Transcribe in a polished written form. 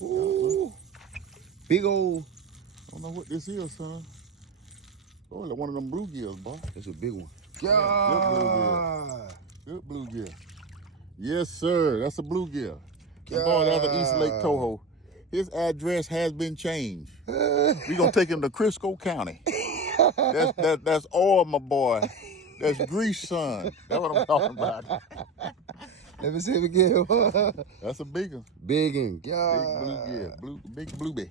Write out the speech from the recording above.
Ooh, big old. I don't know what this is, son. Oh, like one of them bluegills, boy. That's a big one. Yeah, good bluegill. Yes, sir. That's a bluegill. And boy, that's an East Lake Toho. His address has been changed. We gonna take him to Crisco County. That's all, my boy. That's Grease, son. That's what I'm talking about. Let me see it again. That's a big one. Big one. Big bluegill. Big bluebee.